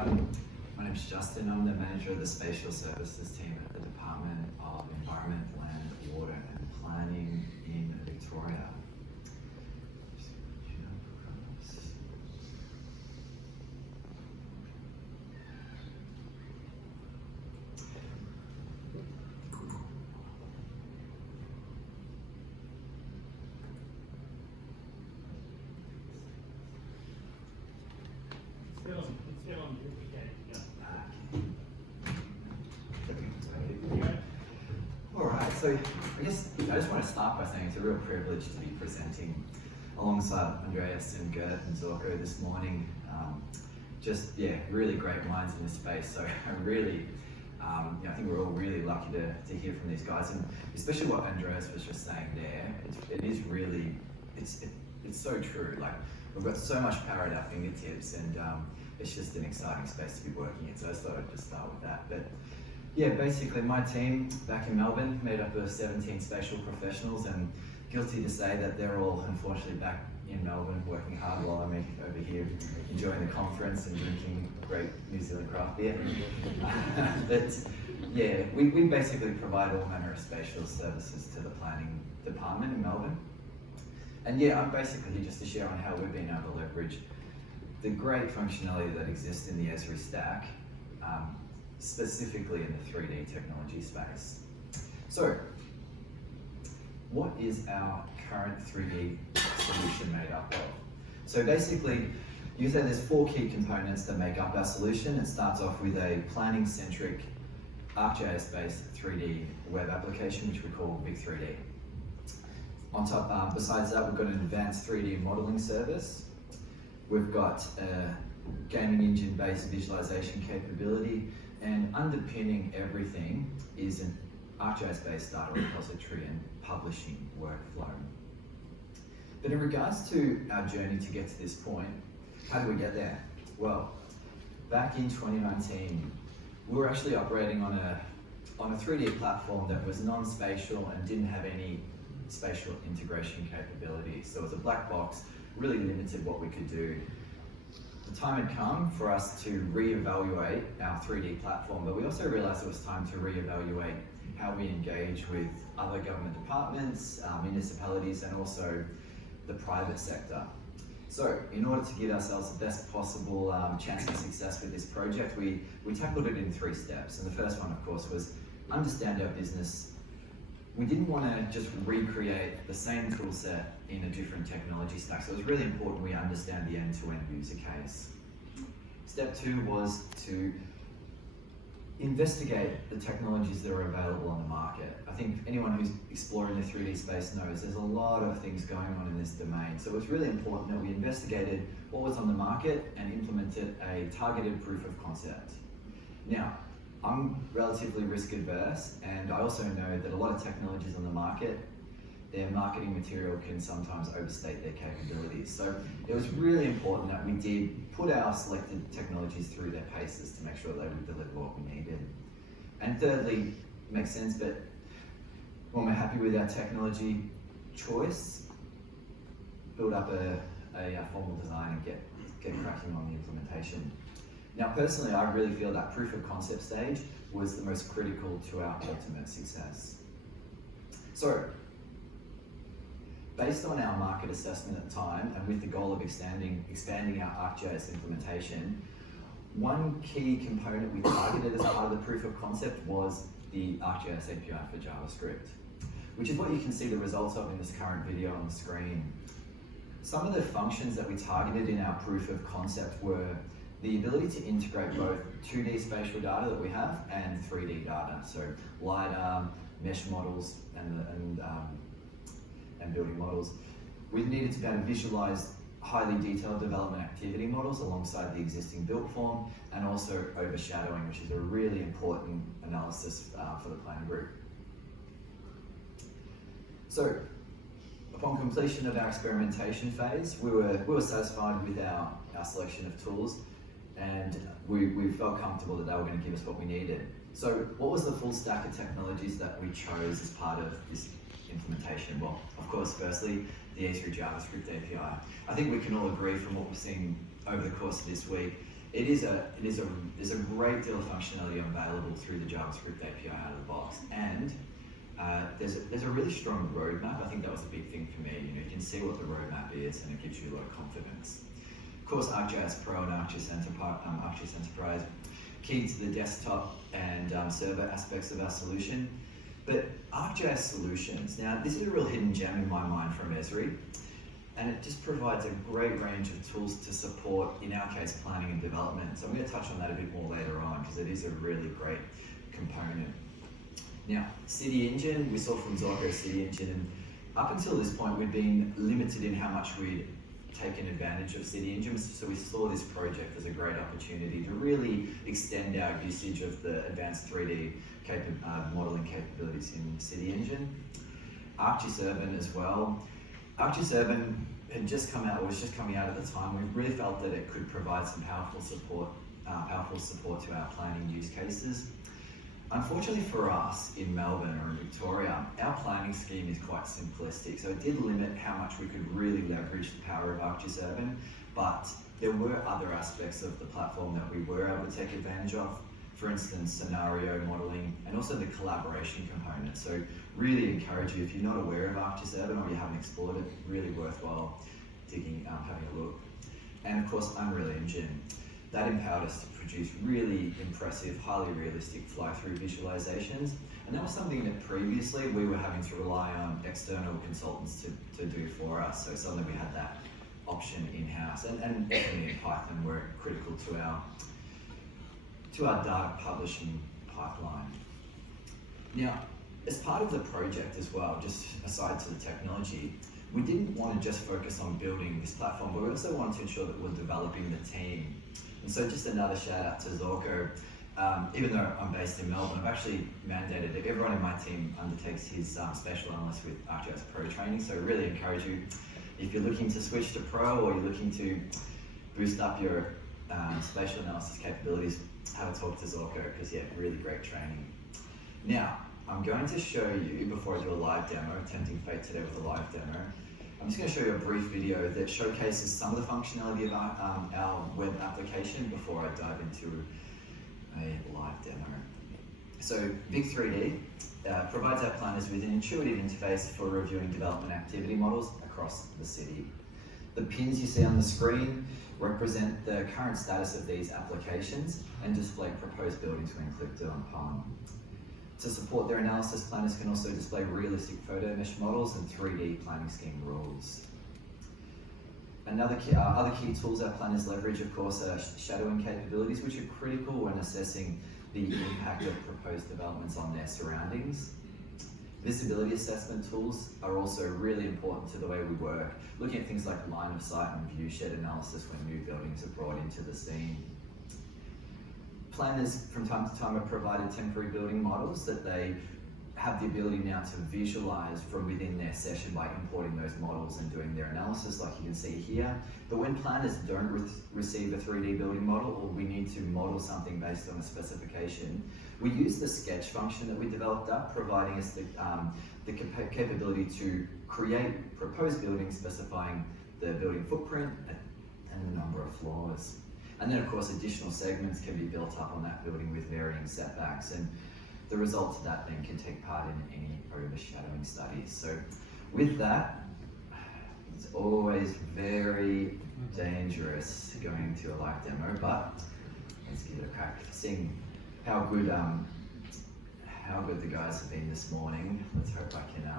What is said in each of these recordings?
everyone. My name is Justin. I'm the manager of the Spatial Services team at the Department of Environment, Land, Water and Planning in Victoria. Alright, so I guess I just want to start by saying it's a real privilege to be presenting alongside Andreas and Gert and Zorko this morning. Really great minds in this space. So I really, I think we're all really lucky to hear from these guys, and especially what Andreas was just saying there. It is really, it's so true. Like, we've got so much power at our fingertips, and it's just an exciting space to be working in. So I thought I'd just start with that. But yeah, basically my team back in Melbourne made up of 17 spatial professionals, and guilty to say that they're all unfortunately back in Melbourne working hard while I'm over here enjoying the conference and drinking great New Zealand craft beer. But yeah, we basically provide all manner of spatial services to the planning department in Melbourne. And yeah, I'm basically here just to share on how we've been able to leverage the great functionality that exists in the Esri stack, specifically in the 3D technology space. So, what is our current 3D solution made up of? So basically, you say there's 4 key components that make up our solution. It starts off with a planning-centric ArcGIS-based 3D web application, which we call Vic3D. On top, besides that, we've got an advanced 3D modeling service. We've got a gaming engine-based visualization capability, and underpinning everything is an ArcGIS-based data repository and publishing workflow. But in regards to our journey to get to this point, how do we get there? Well, back in 2019, we were actually operating on a 3D platform that was non-spatial and didn't have any spatial integration capabilities. So it was a black box, really limited what we could do. The time had come for us to reevaluate our 3D platform, but we also realized it was time to reevaluate how we engage with other government departments, municipalities, and also the private sector. So in order to give ourselves the best possible chance of success with this project, we tackled it in 3 steps. And the first one, of course, was understand our business. We didn't want to just recreate the same tool set in a different technology stack, so it was really important we understand the end-to-end user case. Step 2 was to investigate the technologies that are available on the market. I think anyone who's exploring the 3D space knows there's a lot of things going on in this domain, so it's really important that we investigated what was on the market and implemented a targeted proof of concept. Now, I'm relatively risk adverse, and I also know that a lot of technologies on the market, their marketing material can sometimes overstate their capabilities. So it was really important that we did put our selected technologies through their paces to make sure they would deliver what we needed. And thirdly, it makes sense, but when we're happy with our technology choice, build up a formal design and get cracking on the implementation. Now, personally, I really feel that proof of concept stage was the most critical to our ultimate success. So, based on our market assessment at the time, and with the goal of expanding our ArcGIS implementation, one key component we targeted as part of the proof of concept was the ArcGIS API for JavaScript, which is what you can see the results of in this current video on the screen. Some of the functions that we targeted in our proof of concept were the ability to integrate both 2D spatial data that we have and 3D data, so LiDAR, mesh models, and building models. We needed to be able to visualize highly detailed development activity models alongside the existing build form, and also overshadowing, which is a really important analysis for the planning group. So, upon completion of our experimentation phase, we were satisfied with our selection of tools, and we felt comfortable that they were going to give us what we needed. So what was the full stack of technologies that we chose as part of this implementation? Well, of course, firstly, the Esri JavaScript API. I think we can all agree from what we've seen over the course of this week, there's a great deal of functionality available through the JavaScript API out of the box, and there's a really strong roadmap. I think that was a big thing for me. You can see what the roadmap is, and it gives you a lot of confidence. Of course, ArcGIS Pro and ArcGIS Enterprise, key to the desktop and server aspects of our solution. But ArcGIS Solutions, now this is a real hidden gem in my mind from Esri, and it just provides a great range of tools to support, in our case, planning and development. So I'm going to touch on that a bit more later on, because it is a really great component. Now, City Engine, we saw from Zorko City Engine, and up until this point we'd been limited in how much we'd taken advantage of City Engine, so we saw this project as a great opportunity to really extend our usage of the advanced 3D modeling capabilities in City Engine. ArcGIS Urban as well. ArcGIS Urban had just come out, or was just coming out at the time. We really felt that it could provide some powerful support to our planning use cases. Unfortunately for us in Melbourne or in Victoria, our planning scheme is quite simplistic, so it did limit how much we could really leverage the power of ArcGIS Urban, but there were other aspects of the platform that we were able to take advantage of. For instance, scenario modeling, and also the collaboration component. So really encourage you, if you're not aware of ArcGIS Urban or you haven't explored it, really worthwhile having a look. And of course, Unreal Engine. That empowered us to produce really impressive, highly realistic fly-through visualizations. And that was something that previously we were having to rely on external consultants to do for us. So suddenly we had that option in-house. And definitely in Python, we're critical to our data publishing pipeline. Now, as part of the project as well, just aside to the technology, we didn't want to just focus on building this platform, but we also wanted to ensure that we're developing the team. And so just another shout out to Zorko. Even though I'm based in Melbourne, I've actually mandated that everyone in my team undertakes his Spatial Analyst with ArcGIS Pro training. So really encourage you, if you're looking to switch to Pro or you're looking to boost up your spatial analysis capabilities, have a talk to Zorko, because yeah, really great training. Now, I'm going to show you, before I do a live demo, tempting fate today with a live demo, I'm just going to show you a brief video that showcases some of the functionality of our web application before I dive into a live demo. So Vic3D provides our planners with an intuitive interface for reviewing development activity models across the city. The pins you see on the screen represent the current status of these applications and display proposed buildings when clicked upon. To support their analysis, planners can also display realistic photo mesh models and 3D planning scheme rules. Other key tools our planners leverage, of course, are shadowing capabilities, which are critical when assessing the impact of proposed developments on their surroundings. Visibility assessment tools are also really important to the way we work, looking at things like line of sight and view shed analysis when new buildings are brought into the scene. Planners from time to time are provided temporary building models that they have the ability now to visualize from within their session by importing those models and doing their analysis, like you can see here. But when planners don't receive a 3D building model, or we need to model something based on a specification, we use the sketch function that we developed up, providing us the capability to create proposed buildings specifying the building footprint and the number of floors. And then of course additional segments can be built up on that building with varying setbacks, and the results of that then can take part in any overshadowing studies. So with that, it's always very dangerous going to a live demo, but let's give it a crack. Seeing how good the guys have been this morning, let's hope I can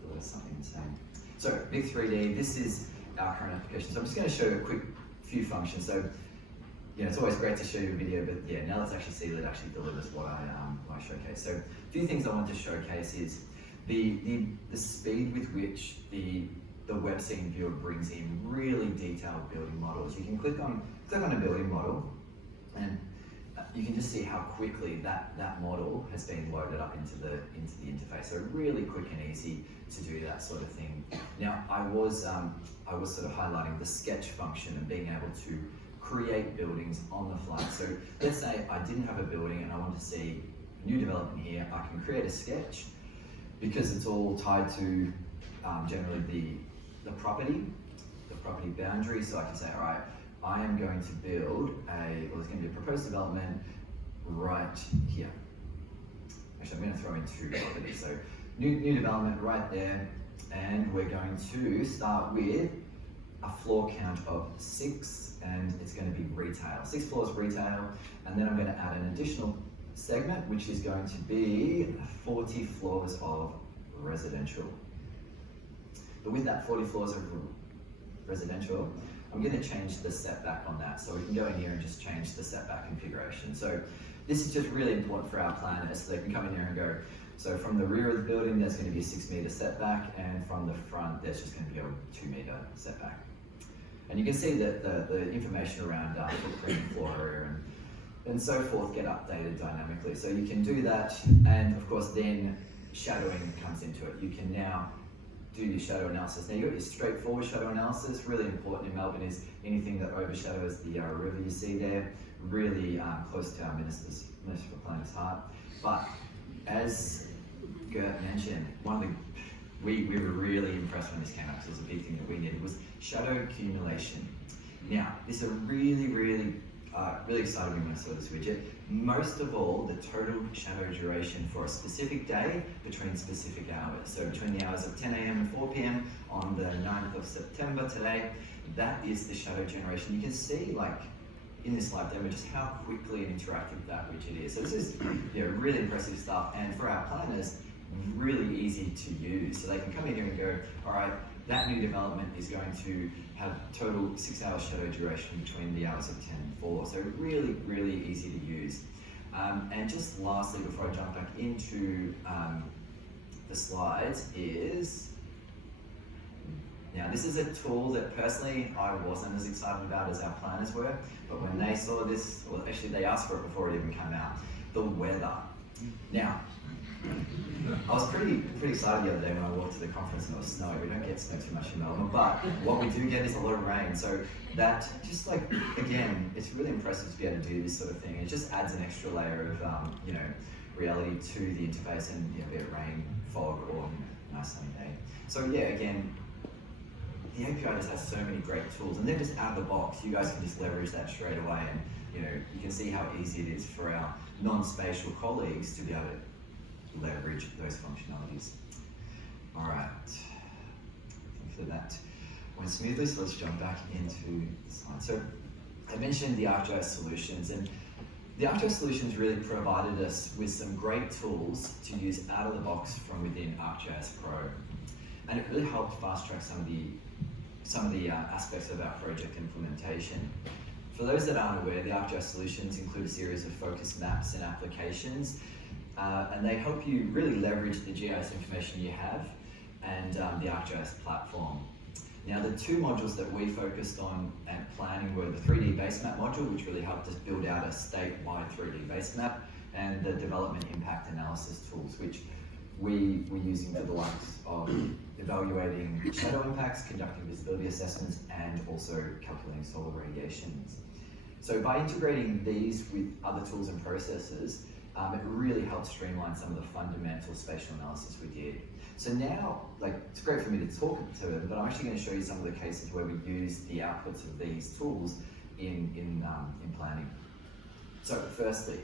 deliver something insane. So Vic3D, this is our current application. So I'm just going to show you a quick few functions. So, it's always great to show you a video, but yeah, now let's actually see that it actually delivers what I showcase. So, a few things I want to showcase is the speed with which the web scene viewer brings in really detailed building models. You can click on a building model, and you can just see how quickly that model has been loaded up into the interface. So really quick and easy to do that sort of thing. Now, I was sort of highlighting the sketch function and being able to create buildings on the fly. So let's say I didn't have a building and I want to see new development here. I can create a sketch because it's all tied to generally the property boundary. So I can say, all right, I am going to build there's going to be a proposed development right here. Actually, I'm going to throw in two properties. So new development right there, and we're going to start with a floor count of 6, and it's going to be retail. 6 floors retail, and then I'm going to add an additional segment, which is going to be 40 floors of residential. But with that 40 floors of residential, I'm going to change the setback on that. So we can go in here and just change the setback configuration. So this is just really important for our planners. So they can come in here and go, so from the rear of the building, there's going to be a 6 meter setback, and from the front, there's just going to be a 2 meter setback. And you can see that the information around footprint, floor area, and so forth get updated dynamically. So you can do that, and of course then shadowing comes into it. You can now do your shadow analysis. Now you've got your straightforward shadow analysis. Really important in Melbourne is anything that overshadows the river you see there, really close to our Minister for Planner's heart. But as Gert mentioned, we were really impressed when this came up, because it was a big thing that we needed, was shadow accumulation. Now, this is really excited me when I saw this widget. Most of all, the total shadow duration for a specific day between specific hours. So between the hours of 10 AM and 4 PM on the 9th of September today, that is the shadow generation. You can see, like, in this live demo, just how quickly and interactive that widget is. So this is really impressive stuff, and for our planners, really easy to use. So they can come in here and go, all right, that new development is going to have total 6 hours shadow duration between the hours of 10 and 4. So really easy to use. And just lastly, before I jump back into the slides, is, now this is a tool that personally I wasn't as excited about as our planners were, but when they saw this, well actually they asked for it before it even came out, the weather. Now, I was pretty excited the other day when I walked to the conference and it was snowing. We don't get snow too much in Melbourne, but what we do get is a lot of rain. So that, just like, again, it's really impressive to be able to do this sort of thing. It just adds an extra layer of, reality to the interface, and be it rain, fog, or nice sunny day. So yeah, again, the API just has so many great tools, and they're just out of the box. You guys can just leverage that straight away, and you can see how easy it is for our non-spatial colleagues to be able to leverage those functionalities. All right, for that went smoothly, so let's jump back into the slide. So I mentioned the ArcGIS solutions, and the ArcGIS solutions really provided us with some great tools to use out of the box from within ArcGIS Pro, and it really helped fast track some of the aspects of our project implementation. For those that aren't aware, the ArcGIS solutions include a series of focus maps and applications, and they help you really leverage the GIS information you have and the ArcGIS platform. Now, the two modules that we focused on at planning were the 3D base map module, which really helped us build out a statewide 3D base map, and the development impact analysis tools, which we were using for the likes of evaluating shadow impacts, conducting visibility assessments, and also calculating solar radiations. So by integrating these with other tools and processes, it really helped streamline some of the fundamental spatial analysis we did. So now, it's great for me to talk to them, but I'm actually going to show you some of the cases where we use the outputs of these tools in planning. So firstly,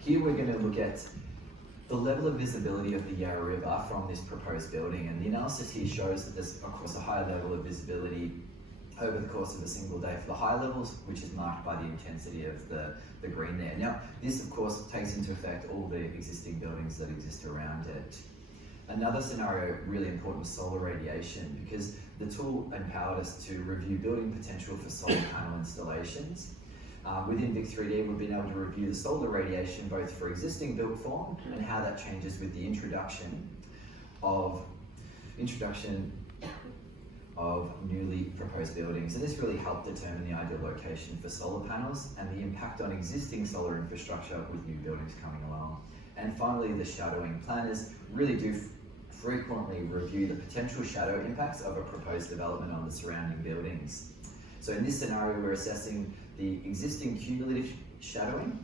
here we're going to look at the level of visibility of the Yarra River from this proposed building, and the analysis here shows that there's, of course, a higher level of visibility over the course of a single day for the high levels, which is marked by the intensity of the green there. Now, this of course takes into effect all the existing buildings that exist around it. Another scenario really important was solar radiation, because the tool empowered us to review building potential for solar panel installations. Within Vic3D, we've been able to review the solar radiation both for existing built form and how that changes with the introduction of newly proposed buildings, and this really helped determine the ideal location for solar panels and the impact on existing solar infrastructure with new buildings coming along. And finally, the shadowing. Planners really do frequently review the potential shadow impacts of a proposed development on the surrounding buildings. So in this scenario, we're assessing the existing cumulative shadowing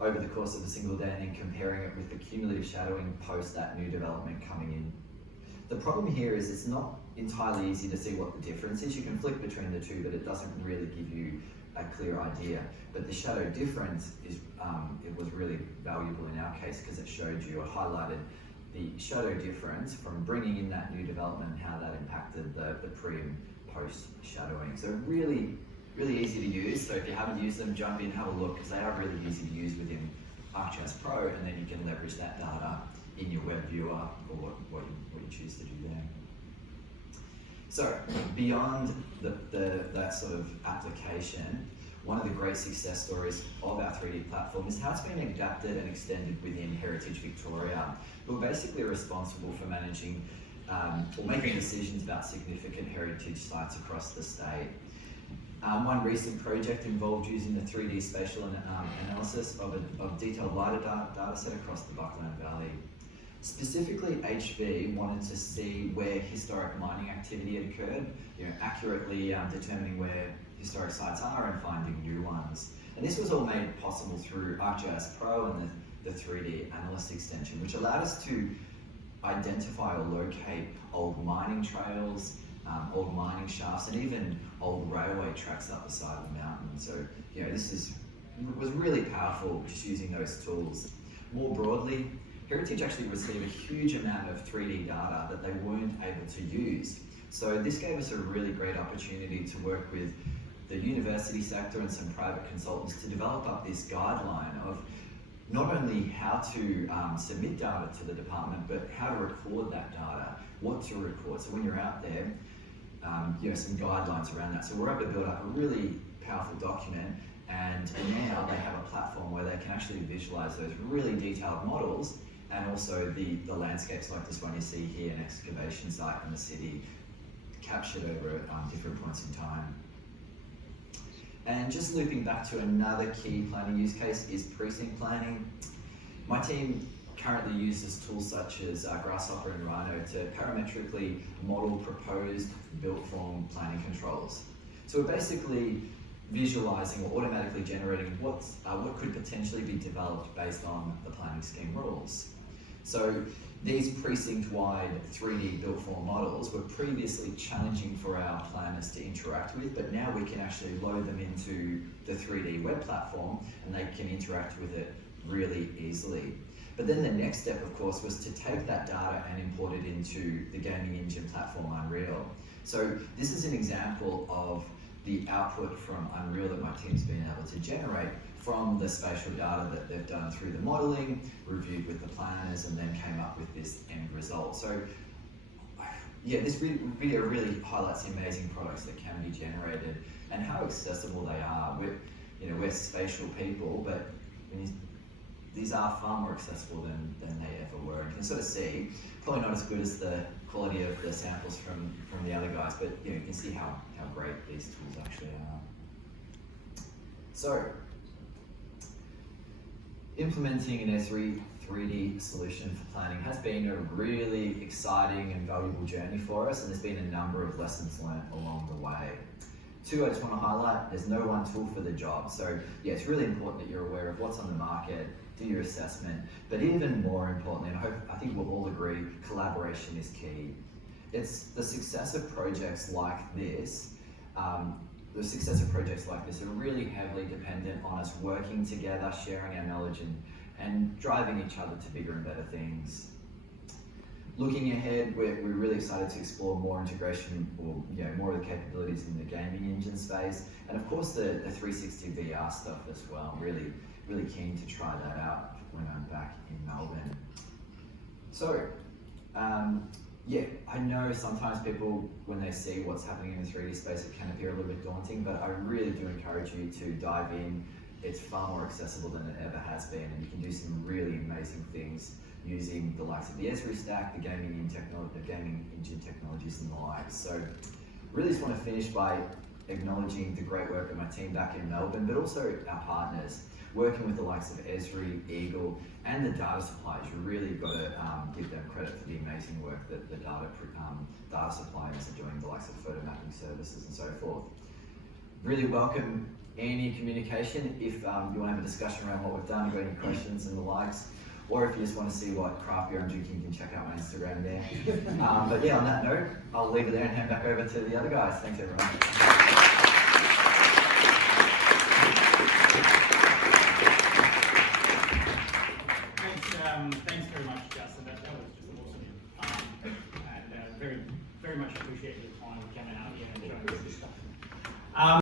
over the course of a single day and then comparing it with the cumulative shadowing post that new development coming in. The problem here is it's not entirely easy to see what the difference is. You can flick between the two, but it doesn't really give you a clear idea. But the shadow difference is, it was really valuable in our case because it showed you, it highlighted the shadow difference from bringing in that new development and how that impacted the pre and post shadowing. So really easy to use. So if you haven't used them, jump in, have a look, because they are really easy to use within ArcGIS Pro, and then you can leverage that data in your web viewer or what you choose to do there. So beyond that sort of application, one of the great success stories of our 3D platform is how it's been adapted and extended within Heritage Victoria, who are basically responsible for managing or making decisions about significant heritage sites across the state. One recent project involved using the 3D spatial analysis of a detailed LiDAR data set across the Buckland Valley. Specifically, HV wanted to see where historic mining activity had occurred, accurately determining where historic sites are and finding new ones. And this was all made possible through ArcGIS Pro and the 3D Analyst extension, which allowed us to identify or locate old mining trails, old mining shafts, and even old railway tracks up the side of the mountain. So, this was really powerful just using those tools. More broadly, Heritage actually received a huge amount of 3D data that they weren't able to use. So this gave us a really great opportunity to work with the university sector and some private consultants to develop up this guideline of not only how to submit data to the department, but how to record that data, what to record. So when you're out there, some guidelines around that. So we're able to build up a really powerful document, and now they have a platform where they can actually visualize those really detailed models, and also the landscapes like this one you see here, an excavation site in the city, captured over different points in time. And just looping back to another key planning use case is precinct planning. My team currently uses tools such as Grasshopper and Rhino to parametrically model proposed built form planning controls. So we're basically visualizing or automatically generating what could potentially be developed based on the planning scheme rules. So these precinct-wide 3D built form models were previously challenging for our planners to interact with, but now we can actually load them into the 3D web platform and they can interact with it really easily. But then the next step, of course, was to take that data and import it into the gaming engine platform Unreal. So this is an example of the output from Unreal that my team's been able to generate from the spatial data that they've done through the modeling, reviewed with the planners, and then came up with this end result. So yeah, this video really highlights the amazing products that can be generated and how accessible they are. We're spatial people, but these are far more accessible than they ever were. And you can sort of see, probably not as good as the quality of the samples from the other guys, but you can see how great these tools actually are. So, implementing an Esri 3D solution for planning has been a really exciting and valuable journey for us, and there's been a number of lessons learned along the way. Two, I just want to highlight, there's no one tool for the job. So yeah, it's really important that you're aware of what's on the market, do your assessment, but even more importantly, and I think we'll all agree, collaboration is key. It's the success of projects like this, are really heavily dependent on us working together, sharing our knowledge and driving each other to bigger and better things. Looking ahead, we're really excited to explore more integration or more of the capabilities in the gaming engine space, and of course the 360 VR stuff as well. Really keen to try that out when I'm back in Melbourne. So, yeah, I know sometimes people, when they see what's happening in the 3D space, it can appear a little bit daunting, but I really do encourage you to dive in. It's far more accessible than it ever has been, and you can do some really amazing things using the likes of the Esri stack, the gaming engine technologies and the likes. So really just want to finish by acknowledging the great work of my team back in Melbourne, but also our partners. Working with the likes of Esri, Eagle, and the data suppliers, you really got to give them credit for the amazing work that the data suppliers are doing, the likes of photo mapping services and so forth. Really welcome any communication if you want to have a discussion around what we've done, got any questions and the likes. or if you just want to see what craft beer I'm drinking, you can check out my Instagram there. But yeah, on that note, I'll leave it there and hand back over to the other guys. Thanks everyone. Thanks very much, Justin. That was just awesome. And very much appreciate your time coming out here and showing us this stuff.